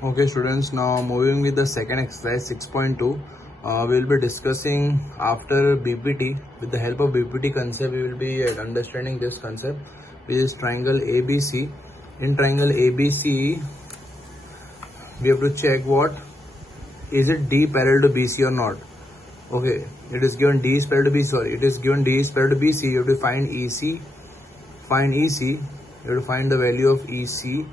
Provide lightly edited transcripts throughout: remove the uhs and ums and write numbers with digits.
Okay students, now moving with the second exercise 6.2. We will be discussing after BPT. With the help of BPT concept, we will be understanding this concept, which is triangle ABC. In triangle ABC, we have to check what is it D parallel to BC or not. Okay, it is given D is parallel to BC. Sorry, it is given D is parallel to BC. You have to find EC. Find EC. You have to find the value of EC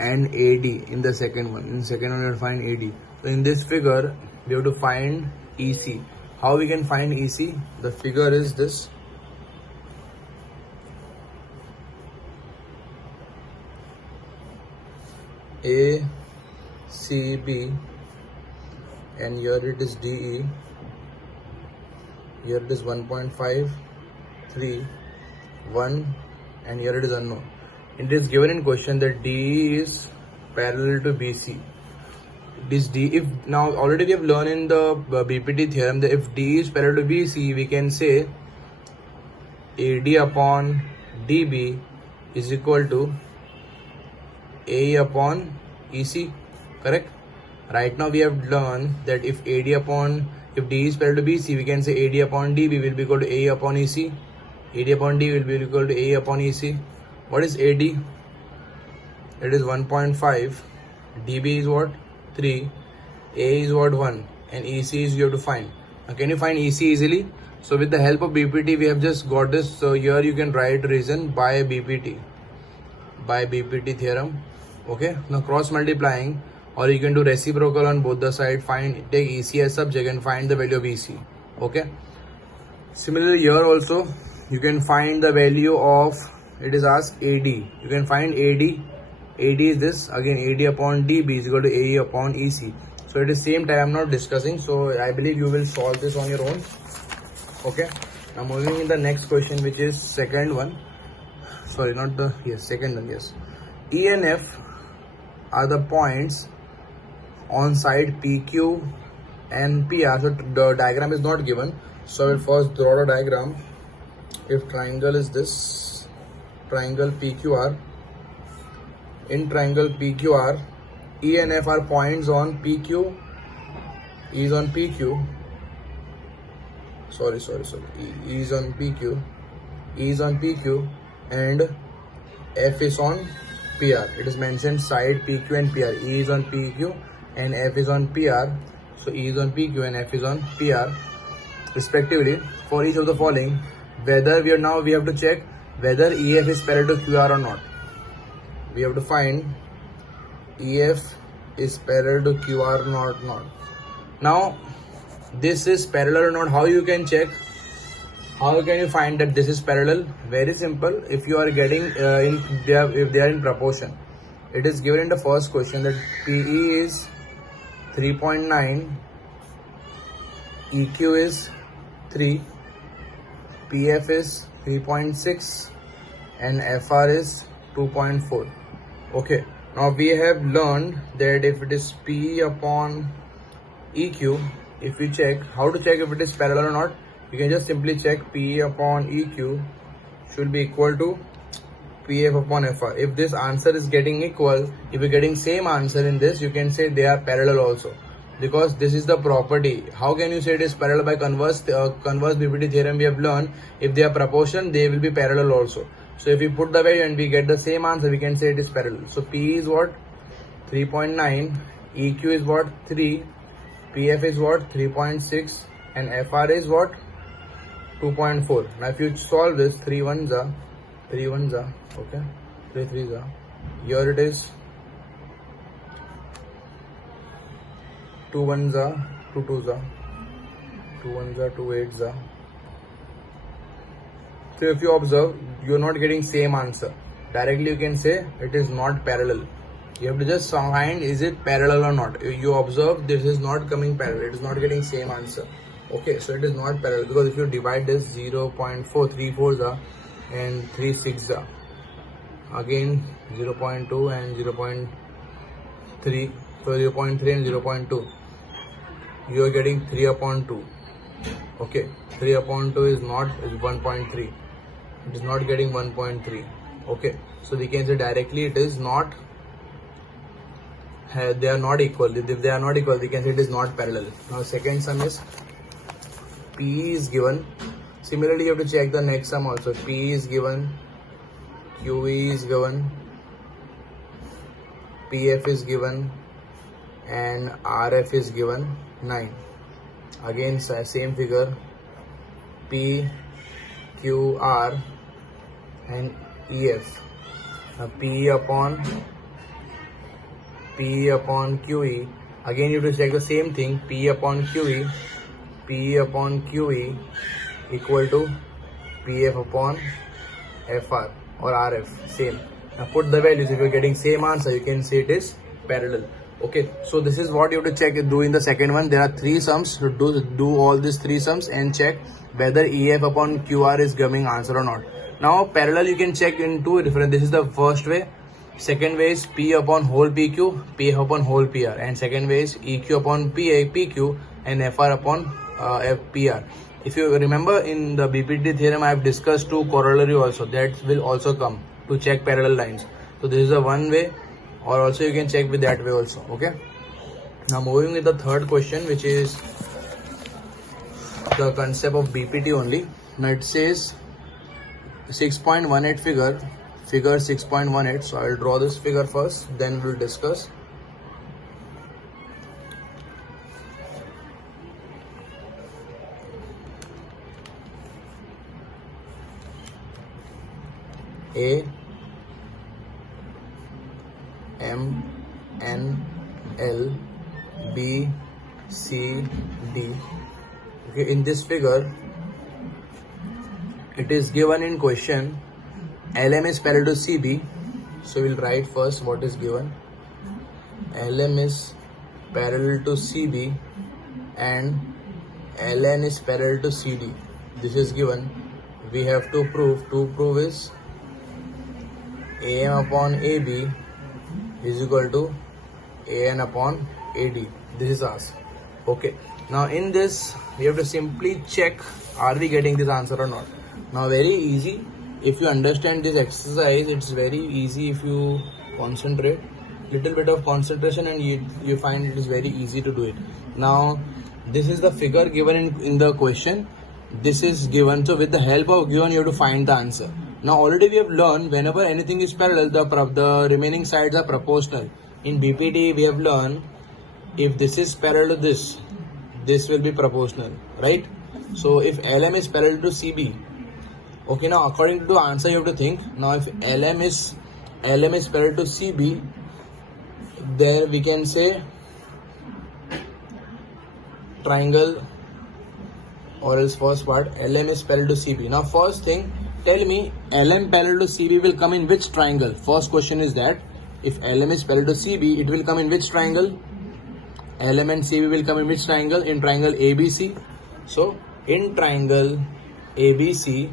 and AD in the second one. In the second one, you have to find AD. So in this figure, we have to find EC. How we can find EC? The figure is this. A, C, B, and here it is DE. Here it is 1.5, 3, 1, and here it is unknown. It is given in question that D is parallel to BC. This D, if now already we have learned in the BPT theorem that if D is parallel to BC, we can say AD upon DB is equal to AE upon EC, correct? Right now we have learned that if D is parallel to BC, we can say AD upon DB will be equal to AE upon EC. AD upon D will be equal to AE upon EC. What is AD? It is 1.5. DB is what? 3. A is what? 1. And EC is you have to find. Now, can you find EC easily? So with the help of BPT, we have just got this. So here you can write reason by BPT. By BPT theorem. Okay. Now cross multiplying, or you can do reciprocal on both the side. Take EC as subject and find the value of EC. Okay. Similarly here also you can find the value of, it is asked AD. You can find AD. AD is this, again AD upon DB is equal to AE upon EC. So it is same time I am not discussing. So I believe you will solve this on your own. Okay. Now moving in the next question, which is second one. Sorry, not the, yes, second one, yes. E and F are the points on side PQ and PR. So the diagram is not given. So I will first draw the diagram. If triangle is this, triangle PQR, in triangle PQR, E and F are points on PQ, E is on PQ, E is on PQ, E is on PQ, and F is on PR. It is mentioned side PQ and PR. E is on PQ and F is on PR. So E is on PQ and F is on PR respectively. For each of the following, whether we have to check whether EF is parallel to QR or not. We have to find EF is parallel to QR or not. Now this is parallel or not. How you can check? How can you find that this is parallel? Very simple. If you are getting if they are in proportion, it is given in the first question that PE is 3.9, EQ is 3, PF is 3.6, and FR is 2.4. Okay. Now we have learned that if it is P upon EQ, if we check how to check if it is parallel or not, you can just simply check P upon EQ should be equal to PF upon FR. If this answer is getting equal, if you're getting same answer in this, you can say they are parallel also, because this is the property. How can you say it is parallel? By converse BPT theorem we have learned, if they are proportion, they will be parallel also. So if we put the value and we get the same answer, we can say it is parallel. So P is what? 3.9, EQ is what? 3, PF is what? 3.6, and FR is what? 2.4. Now if you solve this, 3 1s are, okay, 3 3s are, here it is 2 1s are, 2 2s are, 2 1s are, 2 8s are. So if you observe, you are not getting same answer. Directly you can say it is not parallel. You have to just find is it parallel or not. You observe this is not coming parallel. It is not getting same answer. Okay, so it is not parallel, because if you divide this 0.4, 3 4s are and 3 6s are. Again 0.2 and 0.3. So 0.3 and 0.2. You are getting 3 upon 2. Okay, 3 upon 2 is not 1.3. It is not getting 1.3. Okay, so we can say directly it is not they are not equal. If they are not equal, we can say it is not parallel. Now second sum is P is given. Similarly, you have to check the next sum also. P is given, QE is given, PF is given, and RF is given 9. Again same figure, P, Q, R and EF. Now P upon QE. Again you have to check the same thing. P upon QE equal to PF upon FR or RF. Same. Now put the values. If you are getting same answer, you can say it is parallel. Okay, so this is what you have to check. Do in the second one. There are 3 sums. So do all these 3 sums and check whether EF upon QR is giving answer or not. Now parallel you can check in 2 different. This is the first way. Second way is P upon whole PQ, PF upon whole PR, and second way is EQ upon PQ and FR upon PR. If you remember in the BPT theorem, I have discussed 2 corollary also. That will also come to check parallel lines. So this is the one way, or also you can check with that way also. Okay. Now moving with the third question, which is the concept of BPT only. Now it says 6.18 figure 6.18. So I will draw this figure first, then we'll discuss. A, M, N, L, B, C, D. Okay, in this figure, it is given in question LM is parallel to CB. So we'll write first what is given. LM is parallel to CB and LN is parallel to CD. This is given. We have to prove. To prove is AM upon AB is equal to AN upon AD. This is asked. Okay. Now in this, we have to simply check, are we getting this answer or not. Now very easy. If you understand this exercise, it's very easy. If you concentrate, little bit of concentration, and you find it is very easy to do it. Now this is the figure given in the question. This is given. So with the help of given, you have to find the answer. Now already we have learned whenever anything is parallel, the remaining sides are proportional. In BPT we have learned if this is parallel to this will be proportional, right? So if LM is parallel to CB, okay, now according to the answer you have to think. Now if LM is parallel to CB, there we can say triangle, or else first part LM is parallel to CB. Now first thing, tell me LM parallel to CB will come in which triangle? First question is that if LM is parallel to CB, it will come in which triangle? LM and CB will come in which triangle? In triangle ABC. So in triangle ABC,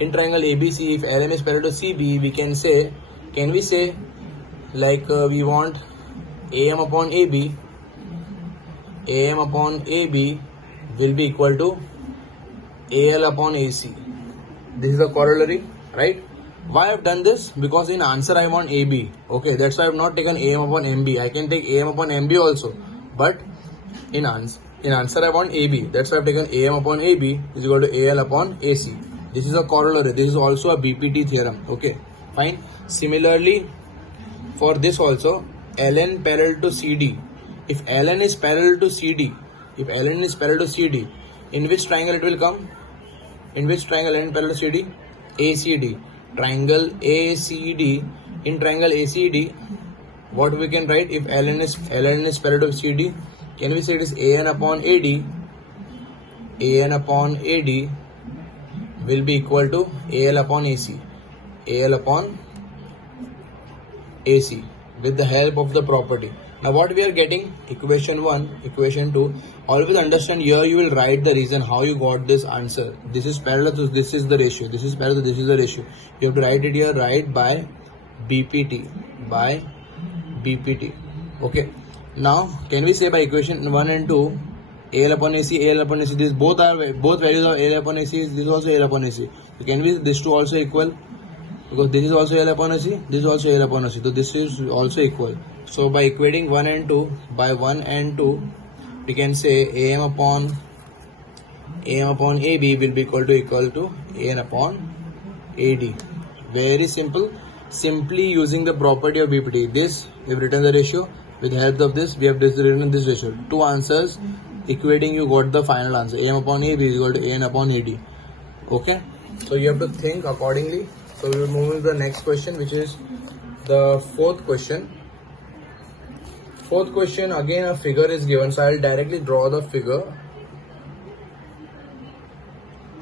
if LM is parallel to CB, we can say, like we want AM upon AB will be equal to AL upon AC. This is the corollary, right? Why I have done this? Because in answer I want AB. Okay, that's why I have not taken AM upon MB. I can take AM upon MB also, but in answer I want AB. That's why I have taken AM upon AB is equal to AL upon AC. This is a corollary. This is also a BPT theorem. Okay, fine. Similarly, for this also, LN parallel to CD. If LN is parallel to CD, in which triangle it will come? In which triangle LN parallel to CD? ACD. Triangle ACD. In triangle ACD, what we can write? If LN is parallel to CD, can we say it is AN upon AD? AN upon AD will be equal to AL upon AC. AL upon AC with the help of the property. Now what we are getting? Equation 1, equation 2. Always understand here you will write the reason how you got this answer. This is parallel to this is the ratio. This is parallel to this is the ratio. You have to write it here, right, by BPT. By BPT. Okay. Now can we say by equation 1 and 2, AL upon AC, AL upon AC, this both values of AL upon AC, this is also AL upon AC. So can we, this two also equal? because this is also L upon AC, this is also L upon AC, so this is also equal. So by equating 1 and 2, by 1 and 2, we can say AM upon AB will be equal to AN upon AD. Very simple. Simply using the property of BPT. This we have written the ratio. With the help of this, we have written this ratio. Two answers equating, you got the final answer. AM upon AB is equal to AN upon AD. Okay. So you have to think accordingly. So we will move to the next question, which is the fourth question. Fourth question, again a figure is given. So I will directly draw the figure.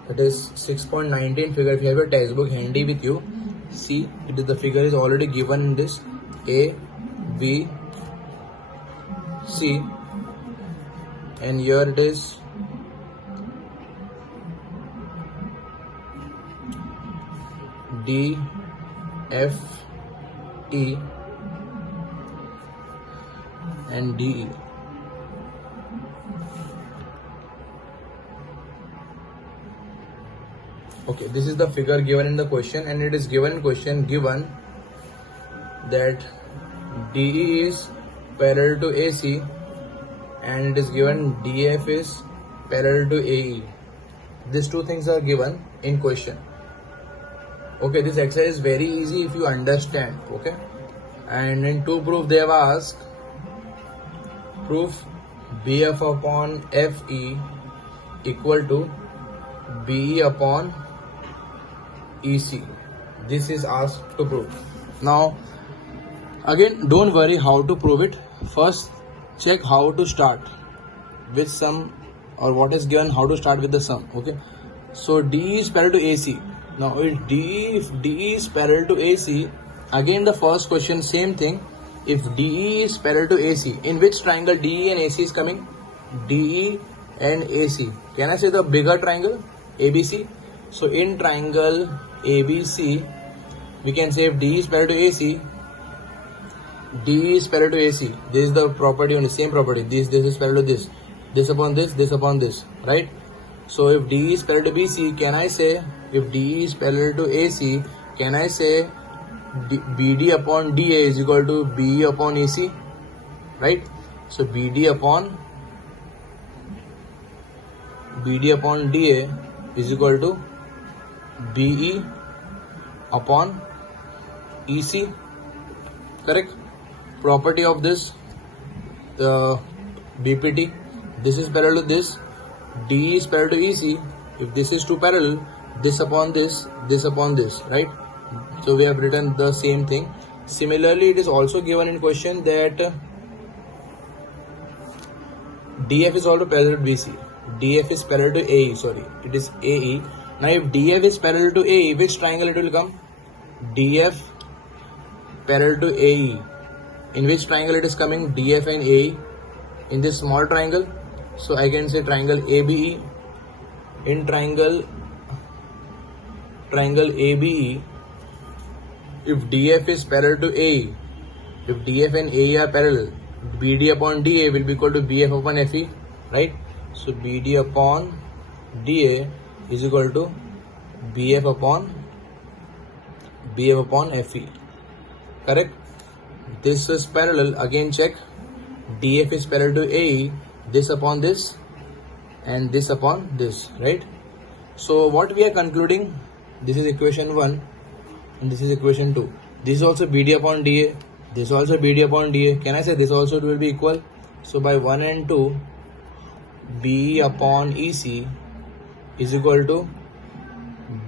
It is 6.19 figure. If you have your textbook handy with you, see, it is the figure is already given in this. A, B, C, and here it is D, F, E, and D, E. Okay, this is the figure given in the question, and it is given in question given that DE is parallel to AC and it is given DF is parallel to AE. These two things are given in question. Okay, this exercise is very easy if you understand. Okay, and in two proof they have asked, proof BF upon FE equal to BE upon EC. This is asked to prove. Now again, don't worry how to prove it. First check how to start with sum, or what is given, how to start with the sum. Okay, so DE is parallel to AC. Now if DE is parallel to AC, again the first question same thing. If DE is parallel to AC, in which triangle DE and AC is coming? DE and AC. Can I say the bigger triangle ABC? So in triangle ABC, we can say if DE is parallel to AC, DE is parallel to AC. This is the property, only same property. This is parallel to this. This upon this, right? So if DE is parallel to BC, can I say, if DE is parallel to AC, can I say BD upon DA is equal to BE upon AC, right? So BD upon DA is equal to BE upon EC, correct? Property of this BPT, this is parallel to this, DE is parallel to EC. If this is two parallel, this upon this upon this, right? So we have written the same thing. Similarly, it is also given in question that DF is also parallel to BC. DF is parallel to AE, sorry, it is AE. Now if DF is parallel to AE, which triangle it will come? DF parallel to AE. In which triangle it is coming? DF and AE. In this small triangle, so I can say triangle ABE. In triangle ABE, if DF is parallel to AE, if DF and AE are parallel, BD upon DA will be equal to BF upon FE, right? So BD upon DA is equal to BF upon FE, correct? This is parallel, again check, DF is parallel to AE, this upon this and this upon this, right? So what we are concluding, this is equation 1 and this is equation 2. This is also BD upon DA, this is also BD upon DA. Can I say this also will be equal? So by 1 and 2, BE upon EC is equal to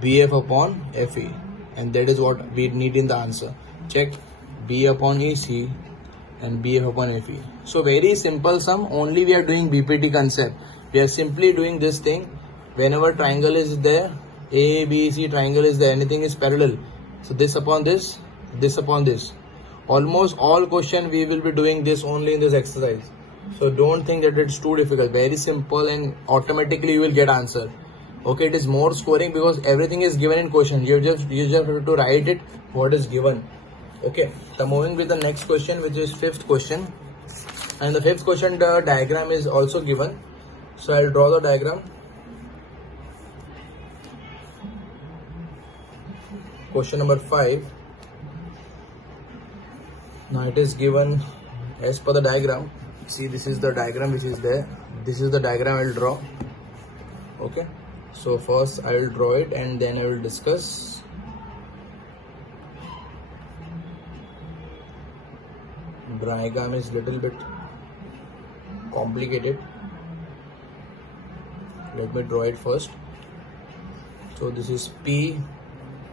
BF upon FE, and that is what we need in the answer. Check B upon EC and BF upon FE. So very simple sum, only we are doing BPT concept. We are simply doing this thing. Whenever triangle is there, A, B, C triangle is there, anything is parallel. So this upon this upon this. Almost all question we will be doing this only in this exercise. So don't think that it's too difficult. Very simple, and automatically you will get answer. Okay, it is more scoring because everything is given in question. You just have to write it what is given. Okay, so moving with the next question, which is fifth question. And the fifth question, the diagram is also given. So I'll draw the diagram. question number 5. Now it is given as per the diagram. See, this is the diagram which is there. This is the diagram I will draw. Okay, so first I will draw it and then I will discuss. Diagram is little bit complicated. Let me draw it first. So this is P,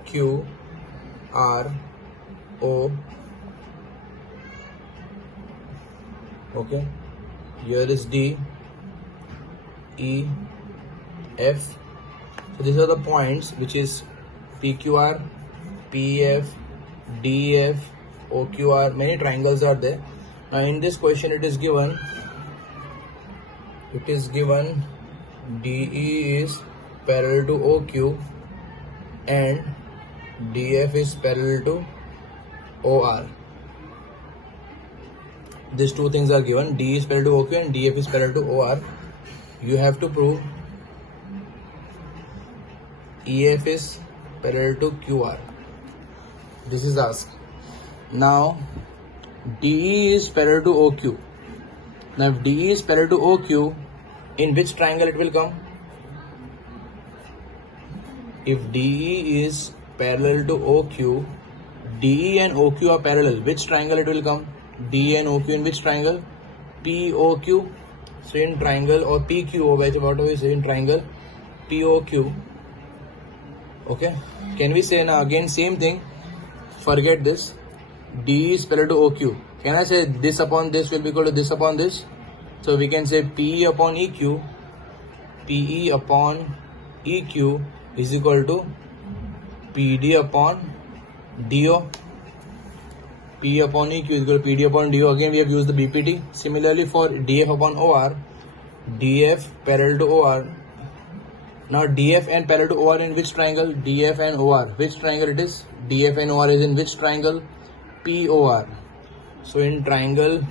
Q, R, O. Okay, here is D, E, F. So these are the points which is PQR, PF, DF, OQR. Many triangles are there. Now in this question it is given DE is parallel to OQ and DF is parallel to OR. These two things are given. D is parallel to OQ and DF is parallel to OR. You have to prove EF is parallel to QR. This is asked. Now DE is parallel to OQ. Now if DE is parallel to OQ, in which triangle it will come? If DE is parallel to OQ, DE and OQ are parallel. Which triangle it will come? DE and OQ in which triangle? POQ. So in triangle or PQ or whatever we say in triangle, POQ. Okay. Can we say now again same thing? Forget this. DE is parallel to OQ. Can I say this upon this will be equal to this upon this? So we can say PE upon EQ, PE upon EQ is equal to PD upon DO. P upon EQ is equal to PD upon DO. Again we have used the BPT. Similarly for DF upon OR, DF parallel to OR. Now DF and parallel to OR in which triangle? DF and OR. Which triangle it is? DF and OR is in which triangle? POR. So in triangle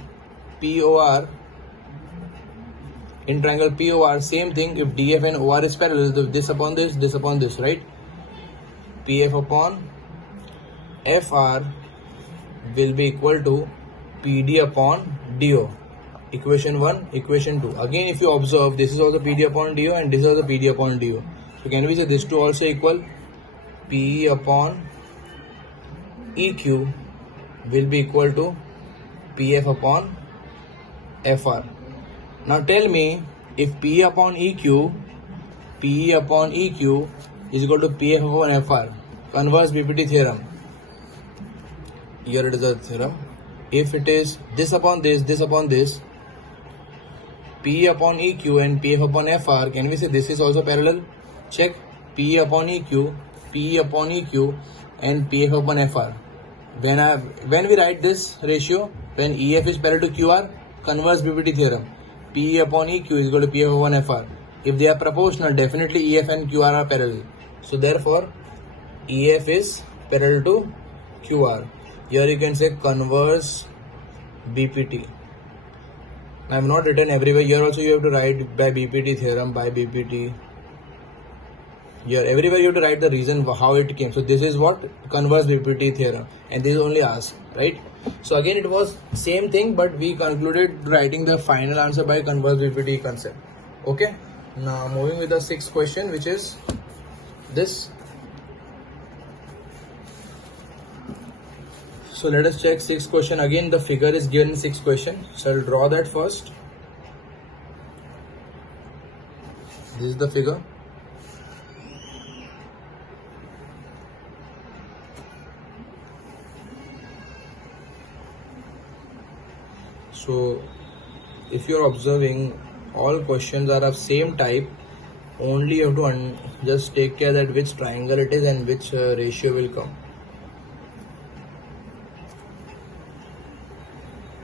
POR, same thing. If DF and OR is parallel, this upon this, right? PF upon FR will be equal to PD upon DO. Equation 1, equation 2. Again, if you observe, this is also PD upon DO and this is also PD upon DO. So can we say this two also equal? PE upon EQ will be equal to PF upon FR. Now tell me, if PE upon EQ is equal to PF upon FR, converse BPT theorem. Here it is a theorem. If it is this upon this, PE upon EQ and PF upon FR, can we say this is also parallel? Check. PE upon EQ and PF upon FR. When we write this ratio, when EF is parallel to QR, converse BPT theorem. PE upon EQ is equal to PF upon FR. If they are proportional, definitely EF and QR are parallel. So therefore, EF is parallel to QR. Here you can say converse BPT. I have not written everywhere. Here also you have to write by BPT theorem, by BPT. Here everywhere you have to write the reason how it came. So this is what? Converse BPT theorem. And this is only asked, right? So again it was same thing, but we concluded writing the final answer by converse BPT concept. Okay. Now moving with the sixth question, which is this. So let us check sixth question. Again the figure is given in sixth question. So I'll draw that first. This is the figure. So if you are observing, all questions are of same type. Only you have to just take care that which triangle it is and which ratio will come.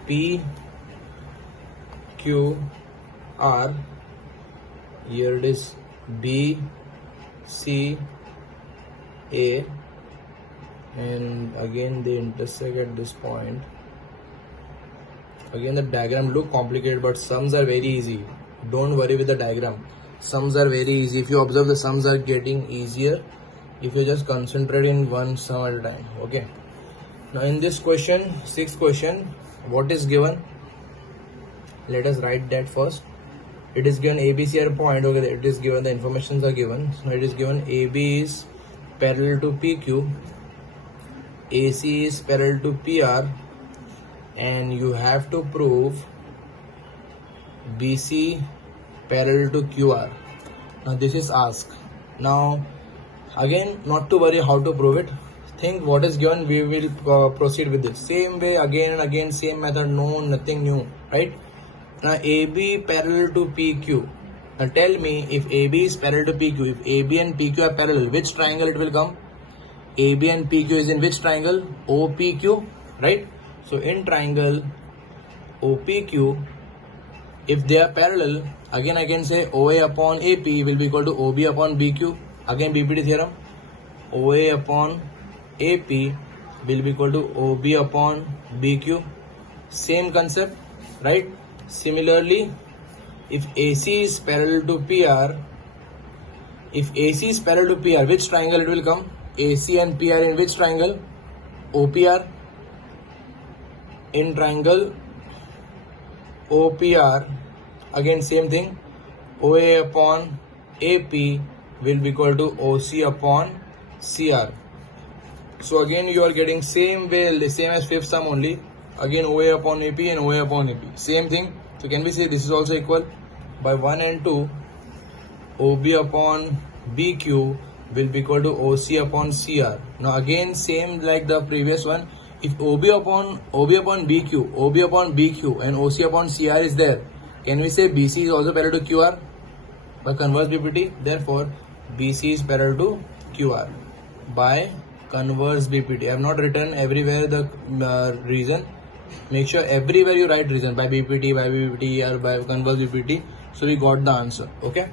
P, Q, R. Here it is B, C, A, and again they intersect at this point. Again the diagram look complicated, but sums are very easy. Don't worry with the diagram. Sums are very easy. If you observe, the sums are getting easier if you just concentrate in one sum at a time. Okay, now in this question, sixth question, what is given? Let us write that first. It is given ABC are point. Okay, it is given, the informations are given. So it is given AB is parallel to PQ, AC is parallel to PR, and you have to prove BC parallel to QR. Now this is asked. Now again, not to worry how to prove it. Think what is given, we will proceed with this same way again and again, same method, no nothing new, right? Now AB parallel to PQ. Now tell me, if AB is parallel to PQ, if AB and PQ are parallel, which triangle it will come? AB and PQ is in which triangle? OPQ, right? So in triangle OPQ, if they are parallel, again I can say OA upon AP will be equal to OB upon BQ. Again BPT theorem, OA upon AP will be equal to OB upon BQ. Same concept, right? Similarly, if AC is parallel to PR, if AC is parallel to PR, which triangle it will come? AC and PR in which triangle? OPR. In triangle OPR, again same thing, OA upon AP will be equal to OC upon CR. So again you are getting same way, same as fifth sum only. Again OA upon AP and OA upon AP, same thing. So can we say this is also equal? By 1 and 2, OB upon BQ will be equal to OC upon CR. Now again same like the previous one. If OB upon BQ and OC upon CR is there, can we say BC is also parallel to QR by converse BPT? Therefore BC is parallel to QR by converse BPT. I have not written everywhere the reason. Make sure everywhere you write reason by BPT, or by converse BPT. So we got the answer. Okay,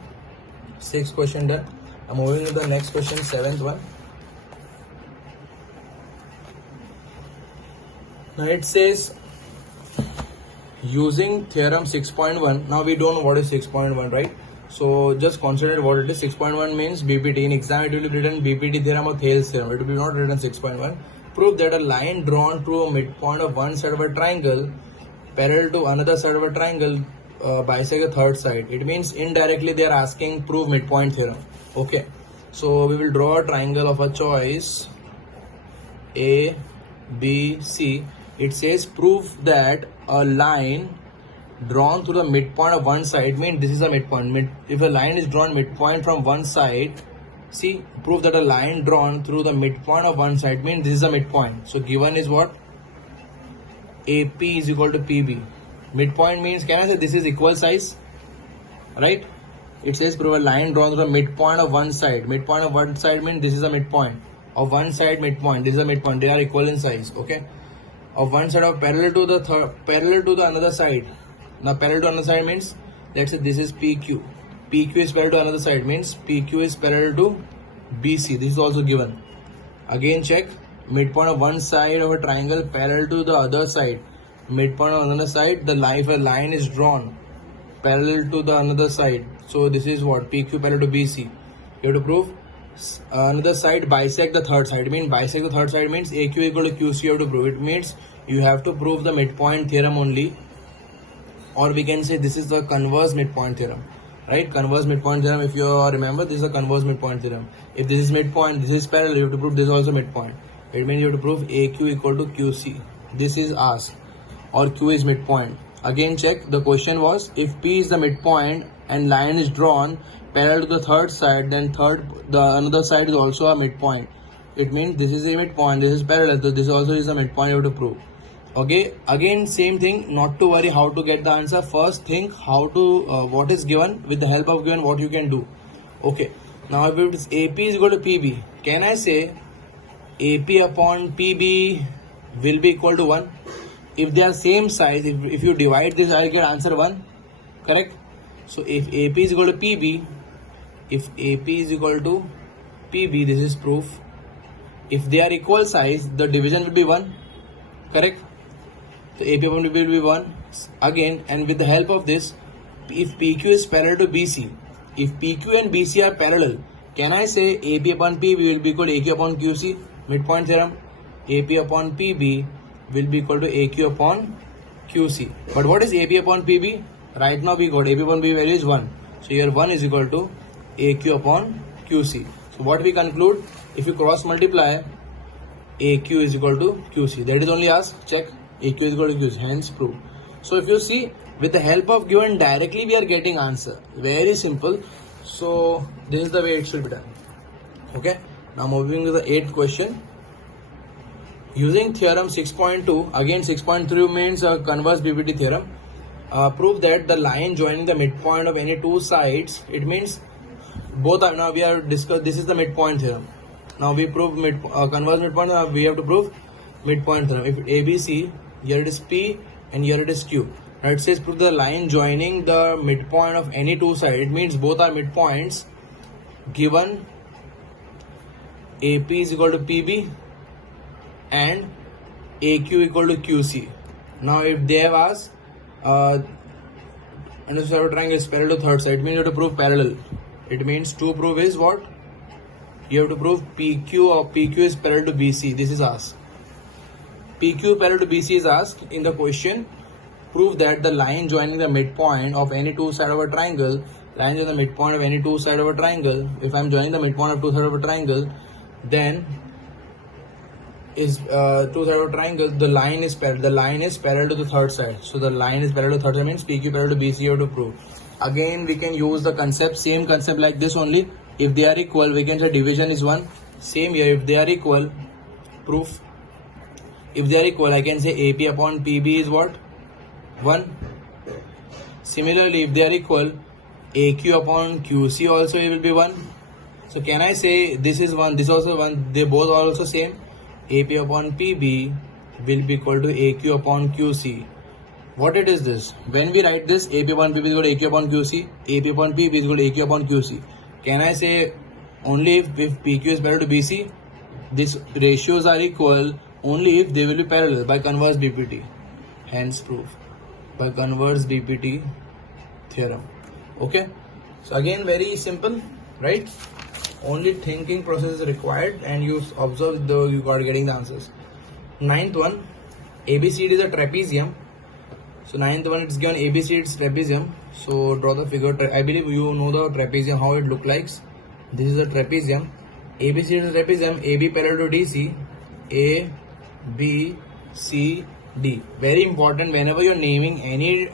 sixth question done. I'm moving to the next question, seventh one. Now it says using theorem 6.1. Now we don't know what is 6.1, right? So just consider what it is. 6.1 means BPT. In exam it will be written BPT theorem or Thales theorem. It will be not written 6.1. Prove that a line drawn through a midpoint of one side of a triangle parallel to another side of a triangle bisect the third side. It means indirectly they are asking prove midpoint theorem. Okay, so we will draw a triangle of a choice A, B, C. It says prove that a line drawn through the midpoint of one side, means this is a midpoint. If a line is drawn midpoint from one side, see, prove that a line drawn through the midpoint of one side, means this is a midpoint. So given is what? AP is equal to PB. Midpoint means, can I say this is equal size, right? It says prove a line drawn through the midpoint of one side. Midpoint of one side means this is a midpoint. Of one side midpoint, this is a midpoint. They are equal in size. Okay. Of one side of parallel to the another side. Now parallel to another side means, let's say this is PQ. PQ is parallel to another side, means PQ is parallel to BC. This is also given. Again check, midpoint of one side of a triangle parallel to the other side. Midpoint of another side, the line, if a line is drawn parallel to the another side. So this is what? PQ parallel to BC. You have to prove another side bisect the third side. Means bisect the third side means AQ equal to QC. You have to prove. It means you have to prove the midpoint theorem only, or we can say this is the converse midpoint theorem, right? Converse midpoint theorem, if you remember, this is a converse midpoint theorem. If this is midpoint, this is parallel, you have to prove this is also midpoint. It means you have to prove AQ equal to QC. This is asked, or Q is midpoint. Again check, the question was if P is the midpoint and line is drawn parallel to the third side, then the another side is also a midpoint. It means this is a midpoint, this is parallel, so this also is a midpoint. You have to prove. Okay, again same thing, not to worry how to get the answer. First think how to what is given, with the help of given what you can do. Okay, now if it is AP is equal to PB, can I say AP upon PB will be equal to 1? If they are same size, if you divide this, I will get answer 1, correct? So if AP is equal to PB, if AP is equal to PB, this is proof. If they are equal size, the division will be 1, correct? So AP upon PB will be 1 again, and with the help of this, if PQ is parallel to BC, if PQ and BC are parallel, Can I say AP upon PB will be equal to AQ upon QC? Midpoint theorem. AP upon PB will be equal to AQ upon QC. But what is AP upon PB? Right now we got AP upon PB value is 1. So here 1 is equal to AQ upon QC. So what we conclude? If you cross multiply, AQ is equal to QC. That is only asked. Check. AQ is equal to QC. Hence prove. So if you see, with the help of given directly we are getting answer. Very simple. So this is the way it should be done. Okay. Now moving to the 8th question. Using theorem 6.2, again 6.3 means a converse BPT theorem. Prove that the line joining the midpoint of any two sides, it means both are, now we are discussed, this is the midpoint theorem. Now we prove converse midpoint, we have to prove midpoint theorem. If ABC, here it is P and here it is Q. Now it says prove the line joining the midpoint of any two sides. It means both are midpoints given AP is equal to PB and AQ equal to QC. Now if they have asked and this triangle is parallel to third side, it means you have to prove parallel. It means to prove is what? You have to prove PQ or PQ is parallel to BC. This is asked. PQ parallel to BC is asked in the question. Prove that the line joining the midpoint of any two sides of a triangle, line joining the midpoint of any two sides of a triangle. If I am joining the midpoint of two sides of a triangle, then is two sides of a triangle. The line is parallel. The line is parallel to the third side. So the line is parallel to third side means PQ parallel to BC. You have to prove. Again, we can use the concept, same concept like this only. If they are equal, we can say division is 1. Same here, if they are equal, proof. If they are equal, I can say AP upon PB is what? 1. Similarly, if they are equal, AQ upon QC also it will be 1. So can I say this is 1, this also 1, they both are also same. AP upon PB will be equal to AQ upon QC. What it is this? When we write this, AP upon PB is equal to AQ upon QC, AP upon PB is equal to AQ upon QC. Can I say only if PQ is parallel to BC? These ratios are equal only if they will be parallel by converse BPT. Hence proof by converse BPT theorem. Okay. So again very simple, right? Only thinking process is required and you observe though you got getting the answers. 9th one, ABCD is a trapezium. So 9th one it's given ABCD is trapezium. So draw the figure. I believe you know the trapezium how it look like. This is a trapezium. ABCD is a trapezium. AB parallel to DC. A, B, C, D. Very important. Whenever you are naming any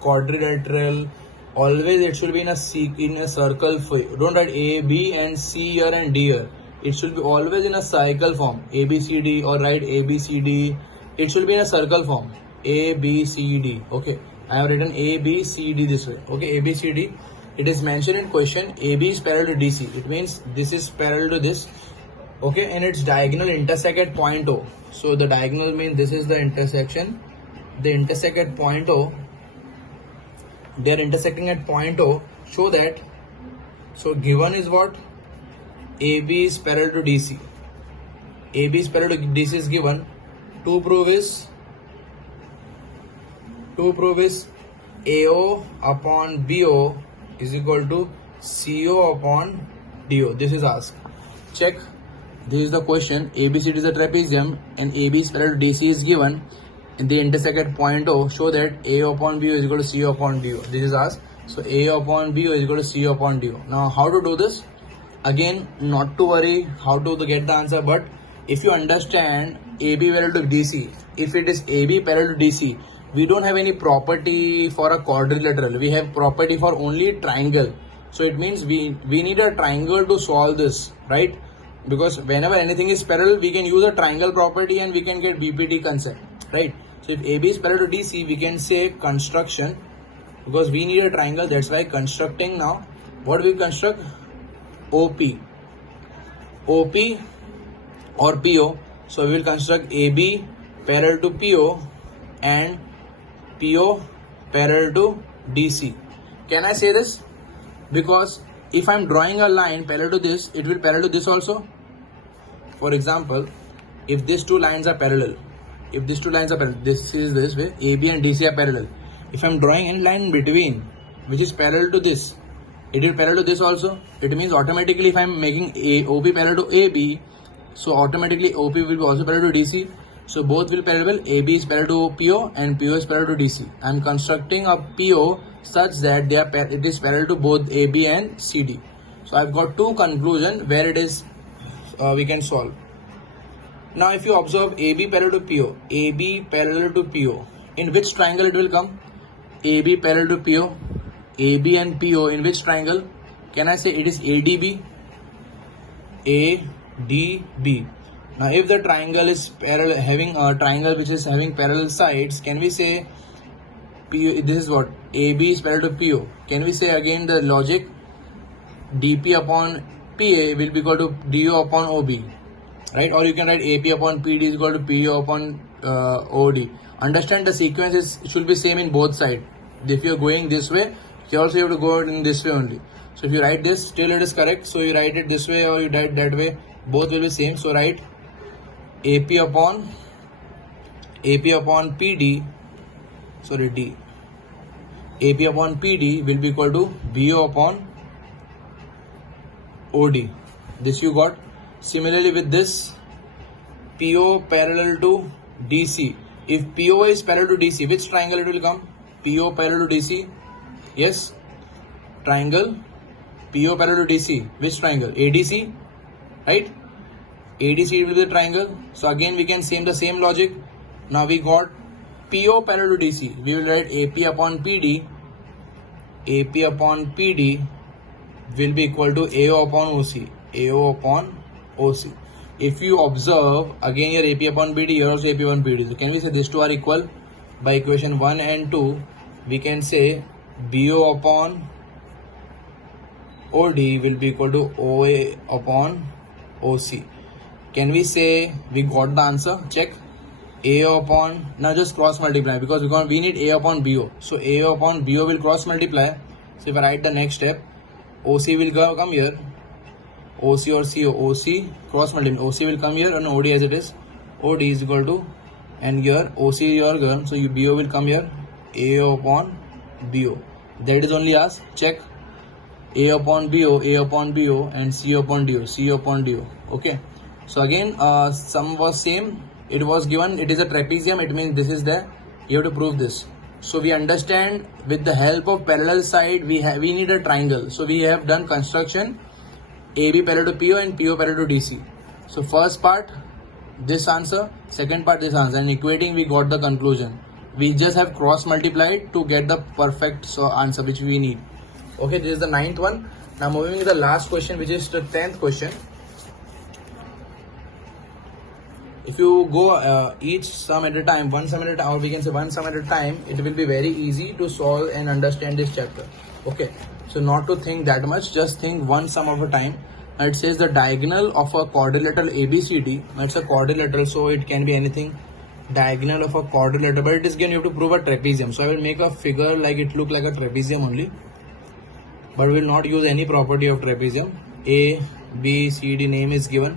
quadrilateral, always it should be in a circle form. Don't write A, B and C here and D here. It should be always in a cycle form. A, B, C, D or write A, B, C, D. It should be in a circle form. A, B, C, D. Okay. I have written A, B, C, D this way. Okay. A, B, C, D. It is mentioned in question. AB is parallel to DC. It means this is parallel to this. Okay. And its diagonal intersect at point O. So the diagonal means this is the intersection. They intersect at point O. They are intersecting at point O. Show that. So given is what? AB is parallel to DC. AB is parallel to DC is given. To prove is AO upon BO is equal to CO upon DO. This is asked. Check. This is the question. ABCD is a trapezium and AB is parallel to DC is given. And they intersect at point O. Show that AO upon BO is equal to CO upon DO. This is asked. So AO upon BO is equal to CO upon DO. Now how to do this? Again, not to worry how to get the answer, but if you understand AB parallel to DC, if it is AB parallel to DC, we don't have any property for a quadrilateral. We have property for only triangle. So it means we need a triangle to solve this, right? Because whenever anything is parallel, we can use a triangle property and we can get BPT concept, right? So if AB is parallel to DC, we can say construction, because we need a triangle. That's why constructing now. What we construct? OP or PO. So we will construct AB parallel to PO and PO parallel to DC. Can I say this? Because if I am drawing a line parallel to this, it will parallel to this also. For example, if these two lines are parallel, this is this way, AB and DC are parallel. If I am drawing any line in between, which is parallel to this, It is parallel to this also. It means automatically if I am making OP parallel to AB, so automatically OP will be also parallel to DC. So both will parallel. AB is parallel to PO and PO is parallel to DC. I am constructing a PO such that it is parallel to both AB and CD. So I've got two conclusions where it is we can solve. Now if you observe AB parallel to PO, AB parallel to PO, in which triangle it will come? AB parallel to PO, AB and PO in which triangle? Can I say it is ADB? ADB. Now if the triangle is parallel, having a triangle which is having parallel sides, can we say PO, this is what? AB is parallel to PO. Can we say again the logic? DP upon PA will be equal to DO upon OB, right? Or you can write AP upon PD is equal to PO upon OD. Understand the sequence should be same in both sides. If you are going this way, you also have to go in this way only. So if you write this, still it is correct. So you write it this way or you write that way, both will be same. So write AP upon PD, sorry D. AP upon PD will be equal to BO upon OD. This you got. Similarly with this, PO parallel to DC. If PO is parallel to DC, which triangle it will come? PO parallel to DC. Yes. Triangle. PO parallel to DC. Which triangle? ADC. Right? ADC will be the triangle. So again we can same the same logic. Now we got PO parallel to DC. We will write AP upon PD. AP upon PD will be equal to AO upon OC. AO upon OC. If you observe again here AP upon BD, here also AP upon BD. So can we say these two are equal? By equation 1 and 2, we can say BO upon OD will be equal to OA upon OC. Can we say we got the answer? Check. AO upon, now just cross multiply because we need A upon BO. So AO upon BO will cross multiply. So if I write the next step, OC will come here. OC or CO, OC cross multiply. OC will come here and OD as it is. OD is equal to, and here OC your girl, so BO will come here. AO upon BO. That is only us. Check. A upon BO, and CO upon DO, CO upon DO. Okay. So again, sum was same. It was given. It is a trapezium. It means this is there. You have to prove this. So we understand with the help of parallel side, we need a triangle. So we have done construction. AB parallel to PO and PO parallel to DC. So first part, this answer. Second part, this answer. And equating, we got the conclusion. We just have cross multiplied to get the perfect answer which we need. Okay, this is the 9th one. Now moving to the last question, which is the 10th question. If you go each sum at a time, one sum at a time, or we can say one sum at a time, it will be very easy to solve and understand this chapter. Okay, so not to think that much, just think one sum of a time. Now it says the diagonal of a quadrilateral ABCD. Now it's a quadrilateral, so it can be anything. Diagonal of a quadrilateral, but it is again you have to prove a trapezium. So I will make a figure like it look like a trapezium only, but we will not use any property of trapezium. A, B, C, D name is given.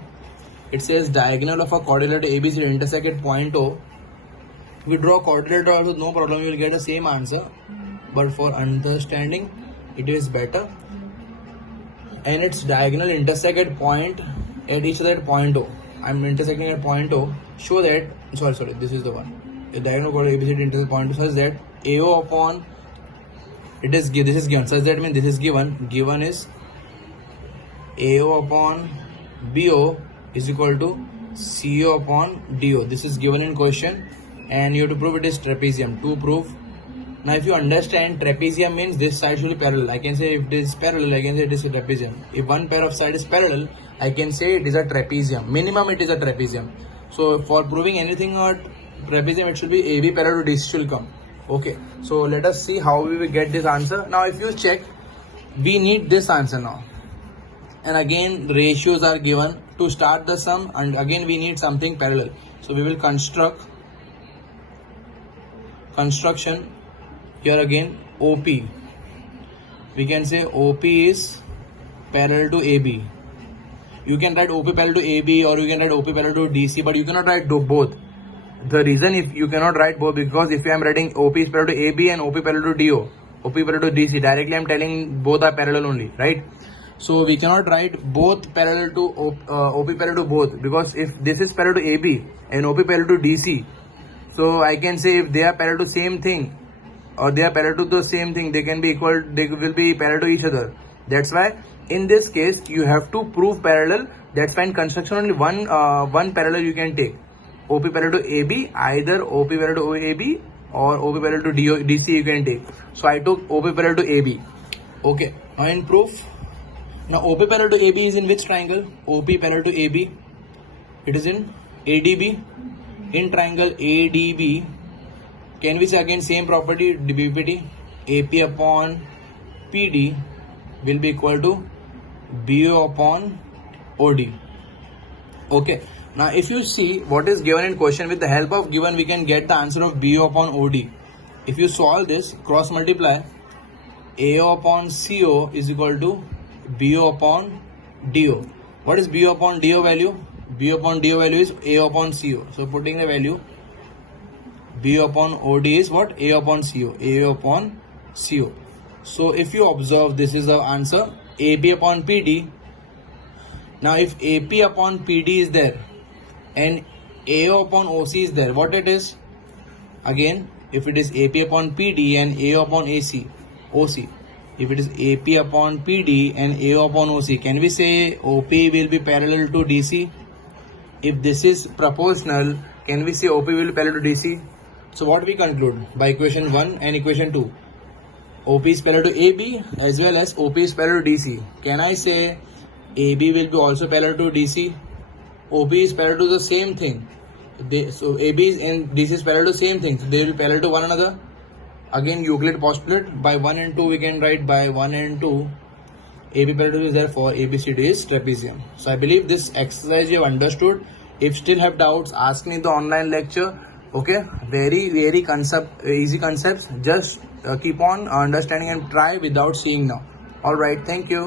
It says diagonal of a quadrilateral ABC intersect at point O. We draw quadrilateral also, no problem, you will get the same answer. But for understanding, it is better. And its diagonal intersect at each other at point O. I am intersecting at point O. Show that, sorry, this is the one. The diagonal of ABCD intersect point O such that AO upon, this is given, such that means this is given. Given is AO upon BO is equal to CO upon DO. This is given in question and you have to prove it is trapezium. To prove, now if you understand trapezium means this side should be parallel. I can say if it is parallel, I can say it is a trapezium. If one pair of side is parallel, I can say it is a trapezium. Minimum it is a trapezium. So for proving anything or trapezium, it should be AB parallel to DC should come. Okay, so let us see how we will get this answer. Now if you check, we need this answer now. And again ratios are given to start the sum, and again we need something parallel. So we will construction here again OP. We can say OP is parallel to AB. You can write OP parallel to AB or you can write OP parallel to DC, but you cannot write both. The reason if you cannot write both, because if I am writing OP is parallel to AB and OP parallel to DO, OP parallel to DC. Directly I'm telling both are parallel only, right? So we cannot write both parallel to OP parallel to both, because if this is parallel to AB and OP parallel to DC, so I can say if they are parallel to same thing or they are parallel to the same thing, they can be equal, they will be parallel to each other. That's why in this case you have to prove parallel. That's why in construction only one parallel you can take. OP parallel to AB, either OP parallel to AB or OP parallel to DC you can take. So I took OP parallel to AB. Okay, now in proof, now OP parallel to AB is in which triangle? OP parallel to AB, it is in ADB. In triangle ADB, can we say again same property, BPT? AP upon PD will be equal to BO upon OD. Okay, now if you see what is given in question, with the help of given we can get the answer of BO upon OD. If you solve this, cross multiply, AO upon CO is equal to BO upon DO. What is BO upon DO value? BO upon DO value is AO upon CO. So putting the value, BO upon OD is what? AO upon CO. AO upon CO. So if you observe, this is the answer. AB upon PD. Now if AP upon PD is there and AO upon OC is there, what it is? Again, if it is AP upon PD and AO upon OC, if it is AP upon PD and AO upon OC, can we say OP will be parallel to DC? If this is proportional, can we say OP will be parallel to DC? So what we conclude by equation 1 and equation 2? OP is parallel to AB as well as OP is parallel to DC. Can I say AB will be also parallel to DC? OP is parallel to the same thing. So AB is and DC is parallel to same thing. So they will be parallel to one another. Again, Euclid postulate, by 1 and 2 we can write by 1 and 2. AB parallel is therefore ABCD is trapezium. So I believe this exercise you have understood. If still have doubts, ask me in the online lecture. Okay, very easy concepts. Just keep on understanding and try without seeing now. All right, thank you.